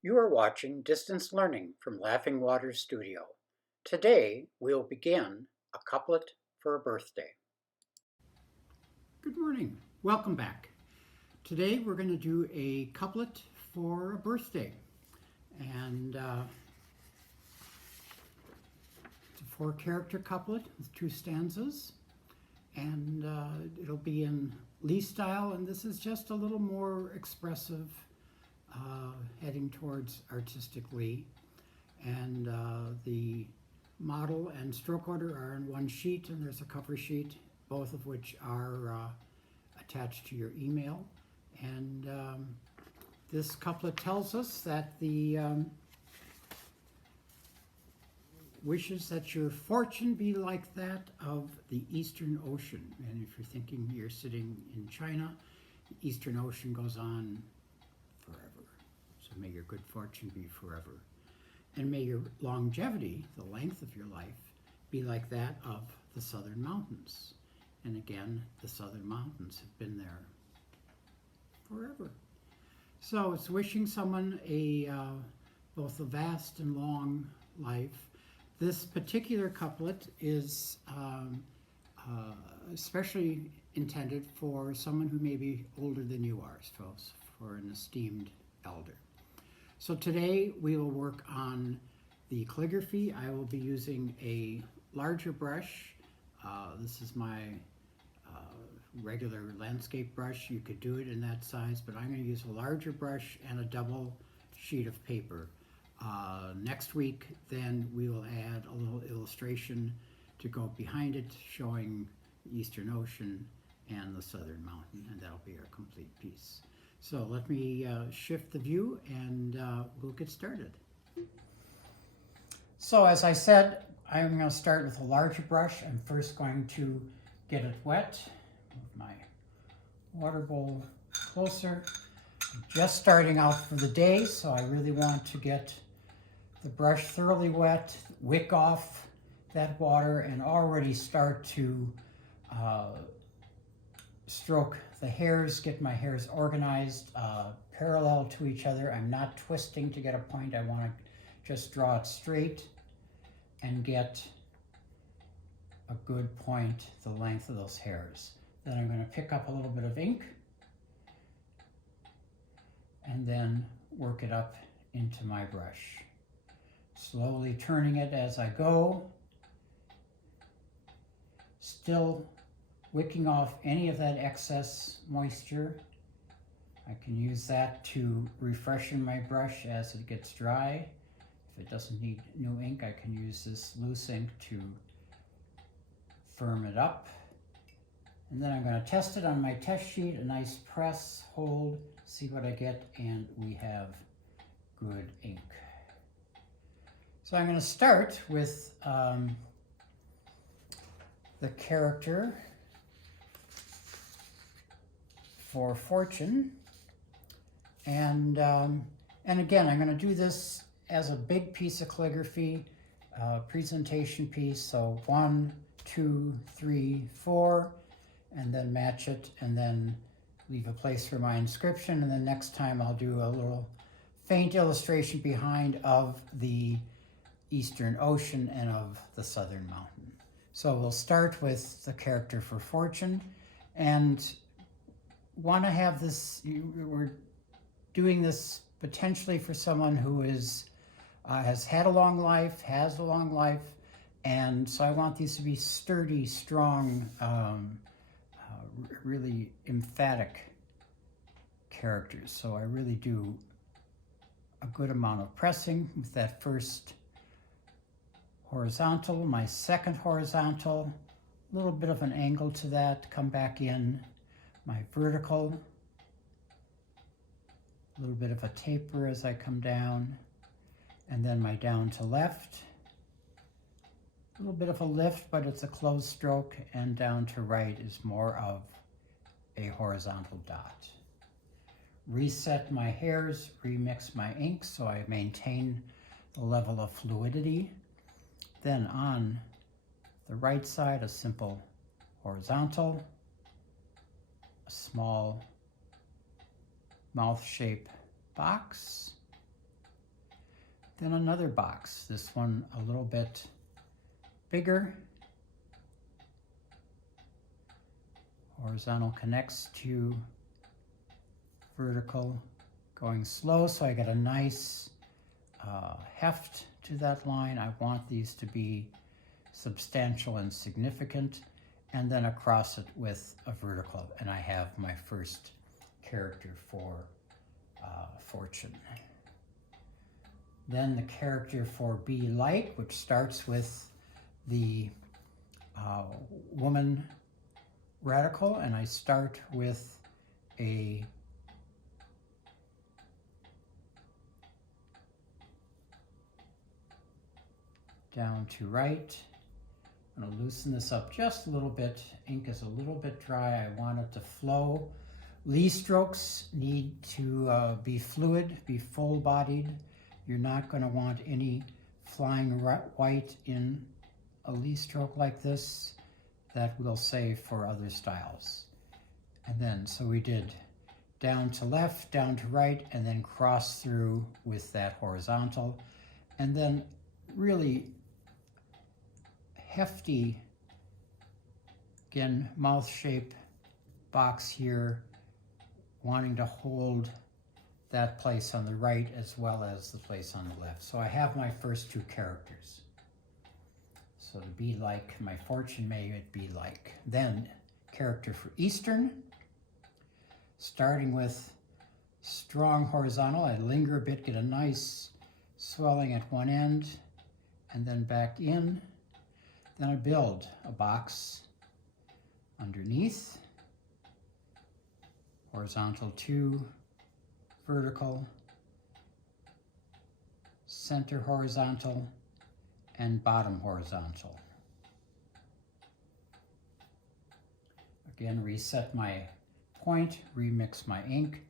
You are watching Distance Learning from Laughing Waters Studio. Today we'll begin a couplet for a birthday. Good morning. Welcome back. Today we're going to do a couplet for a birthday. And it's a 4-character couplet with 2 stanzas. And it'll be in Lee style, and this is just a little more expressive, heading towards artistic Lee. And the model and stroke order are in one sheet, and there's a cover sheet, both of which are attached to your email. And this couplet tells us that the wishes that your fortune be like that of the Eastern Ocean. And if you're thinking you're sitting in China, the Eastern Ocean goes on forever. So may your good fortune be forever. And may your longevity, the length of your life, be like that of the Southern Mountains. And again, the Southern Mountains have been there forever. So it's wishing someone both a vast and long life. This particular couplet is especially intended for someone who may be older than you are, for an esteemed elder. So today we will work on the calligraphy. I will be using a larger brush. This is my regular landscape brush. You could do it in that size, but I'm going to use a larger brush and a double sheet of paper. Next week, then we will add a little illustration to go behind it, showing the Eastern Ocean and the Southern Mountain, and that'll be our complete piece. So let me shift the view and we'll get started. So as I said, I'm going to start with a larger brush. I'm first going to get it wet. Move my water bowl closer. I'm just starting out for the day, so I really want to get the brush thoroughly wet, wick off that water, and already start to stroke the hairs, get my hairs organized, parallel to each other. I'm not twisting to get a point. I want to just draw it straight and get a good point, the length of those hairs. Then I'm going to pick up a little bit of ink and then work it up into my brush. Slowly turning it as I go, still wicking off any of that excess moisture. I can use that to refreshen my brush as it gets dry. If it doesn't need new ink, I can use this loose ink to firm it up. And then I'm going to test it on my test sheet, a nice press, hold, see what I get, and we have good ink. So I'm going to start with the character for fortune, and again, I'm going to do this as a big piece of calligraphy, presentation piece. So 1, 2, 3, 4, and then match it, and then leave a place for my inscription. And then next time I'll do a little faint illustration behind of the Eastern Ocean and of the Southern Mountain. So we'll start with the character for fortune, and want to have this, we're doing this potentially for someone who is has had a long life, has a long life, and so I want these to be sturdy, strong, really emphatic characters. So I really do a good amount of pressing with that first horizontal, my second horizontal, a little bit of an angle to that, come back in, my vertical, a little bit of a taper as I come down, and then my down to left, a little bit of a lift, but it's a closed stroke, and down to right is more of a horizontal dot. Reset my hairs, remix my ink so I maintain the level of fluidity. Then on the right side, a simple horizontal, a small mouth shape box, Then another box, this one a little bit bigger. Horizontal connects to vertical, going slow, so I get a nice heft to that line. I want these to be substantial and significant, and then across it with a vertical, and I have my first character for Fortune. Then the character for Be Like, which starts with the woman radical, and I start with a down to right. I'm going to loosen this up just a little bit. Ink is a little bit dry. I want it to flow. Lee strokes need to be fluid, be full-bodied. You're not going to want any flying white in a Lee stroke like this. That we'll save for other styles. And then, so we did down to left, down to right, and then cross through with that horizontal. And then really hefty, again, mouth shape box here, wanting to hold that place on the right as well as the place on the left. So I have my first two characters. So to Be Like, my Fortune, may it be like. Then character for Eastern, starting with strong horizontal. I linger a bit, get a nice swelling at one end, and then back in. Then I build a box underneath, horizontal 2, vertical, center horizontal, and bottom horizontal. Again, reset my point, remix my ink,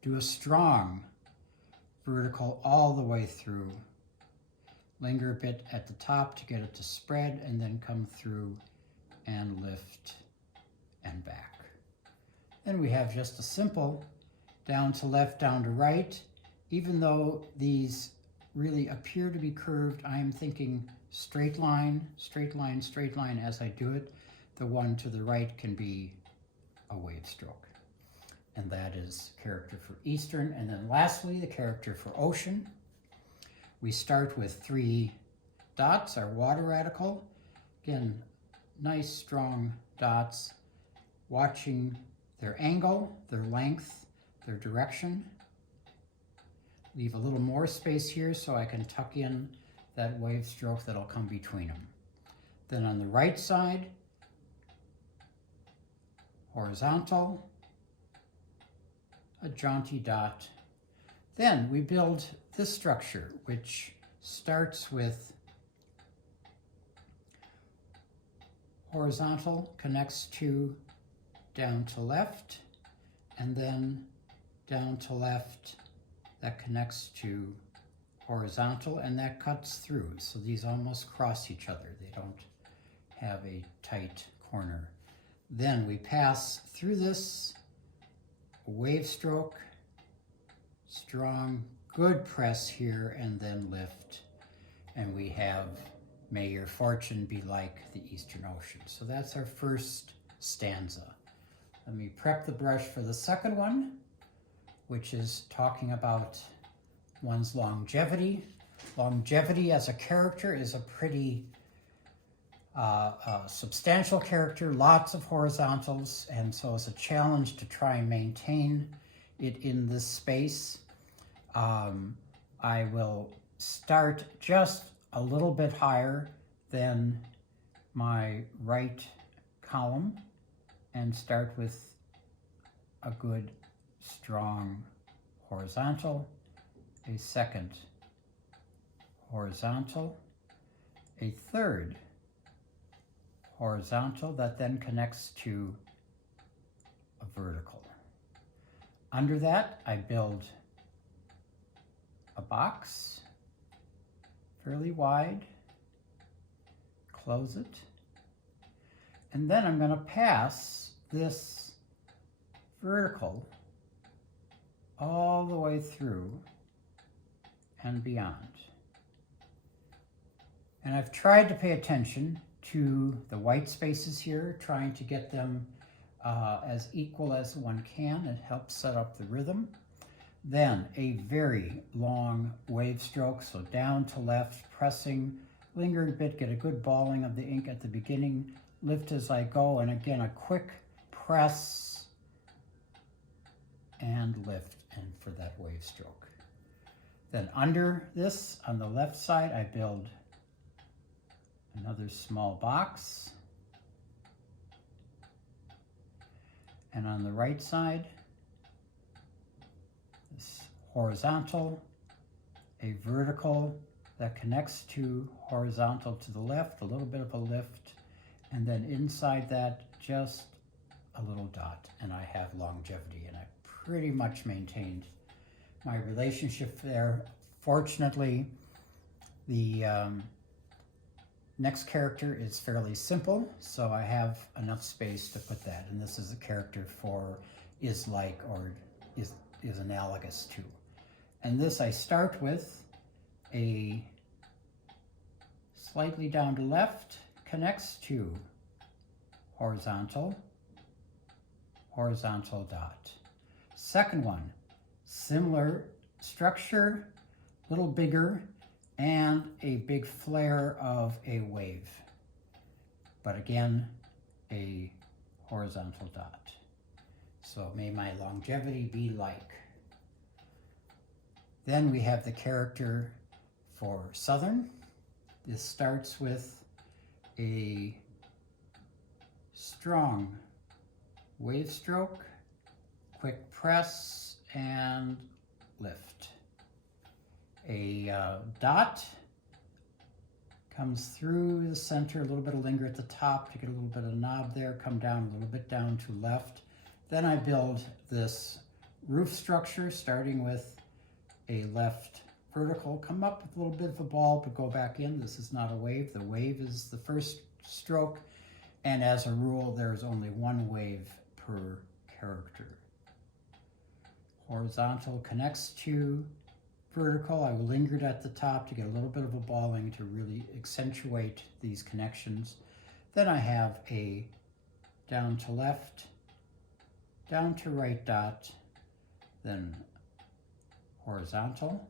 do a strong vertical all the way through, linger a bit at the top to get it to spread, and then come through and lift and back. Then we have just a simple down to left, down to right. Even though these really appear to be curved, I am thinking straight line, straight line, straight line as I do it. The one to the right can be a wave stroke. And that is character for Eastern. And then lastly, the character for Ocean. We start with 3 dots, our water radical. Again, nice strong dots, watching their angle, their length, their direction. Leave a little more space here so I can tuck in that wave stroke that'll come between them. Then on the right side, horizontal, a jaunty dot. Then we build this structure, which starts with horizontal, connects to down to left, and then down to left, that connects to horizontal, and that cuts through. So these almost cross each other. They don't have a tight corner. Then we pass through this wave stroke, strong, good press here, and then lift. And we have May Your Fortune Be Like the Eastern Ocean. So that's our first stanza. Let me prep the brush for the second one, which is talking about one's longevity. Longevity as a character is a pretty substantial character, lots of horizontals, and so it's a challenge to try and maintain it in this space. I will start just a little bit higher than my right column and start with a good strong horizontal, a second horizontal, a third horizontal that then connects to a vertical. Under that, I build a box, fairly wide, close it, and then I'm going to pass this vertical all the way through and beyond. And I've tried to pay attention to the white spaces here, trying to get them as equal as one can. It helps set up the rhythm. Then a very long wave stroke, so down to left, pressing, linger a bit, get a good balling of the ink at the beginning, lift as I go, and again a quick press and lift, and for that wave stroke. Then under this, on the left side, I build another small box. And on the right side, this horizontal, a vertical that connects to horizontal to the left, a little bit of a lift, and then inside that, just a little dot, and I have longevity, and I pretty much maintained my relationship there. Fortunately, the next character is fairly simple, so I have enough space to put that, and this is a character for is like or is analogous to. And this I start with a slightly down to left, connects to horizontal, horizontal dot. Second one, similar structure, a little bigger, and a big flare of a wave. But again, a horizontal dot. So may my longevity be like. Then we have the character for Southern. This starts with a strong wave stroke, quick press, and lift. A dot comes through the center, a little bit of linger at the top to get a little bit of knob there, come down a little bit down to left. Then I build this roof structure starting with a left vertical, come up with a little bit of a ball, but go back in. This is not a wave. The wave is the first stroke, and as a rule, there's only one wave per character. Horizontal connects to vertical. I will linger it at the top to get a little bit of a balling to really accentuate these connections. Then I have a down to left, down to right dot, then horizontal,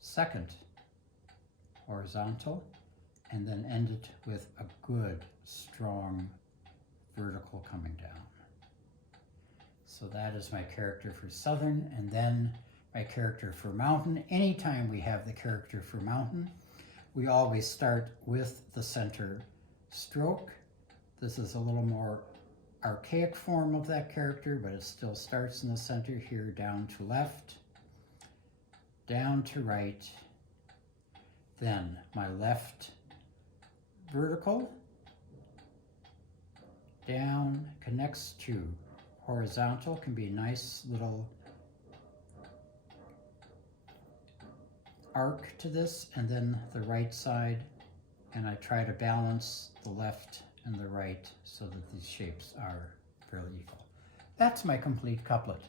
second horizontal, and then end it with a good, strong vertical coming down. So that is my character for Southern, and then my character for Mountain. Anytime we have the character for Mountain, we always start with the center stroke. This is a little more archaic form of that character, but it still starts in the center here, down to left, down to right, then my left vertical, down, connects to horizontal, can be a nice little arc to this, and then the right side, and I try to balance the left and the right so that these shapes are fairly equal. That's my complete couplet.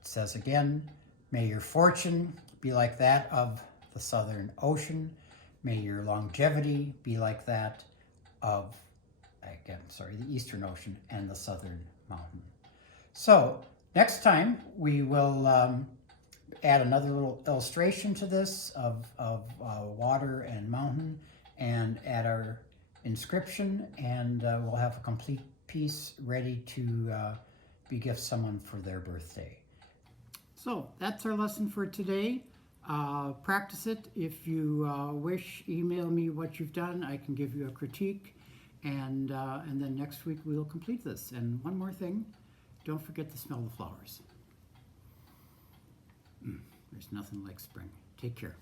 It says again, may your fortune be like that of the Southern Ocean. May your longevity be like that of, the Eastern Ocean and the Southern Mountain. So next time we will add another little illustration to this of water and mountain, and add our inscription, and we'll have a complete piece ready to be gift someone for their birthday. So that's our lesson for today. Practice it. If you wish, email me what you've done. I can give you a critique, and then next week we'll complete this. And one more thing, don't forget to smell the flowers. There's nothing like spring. Take care.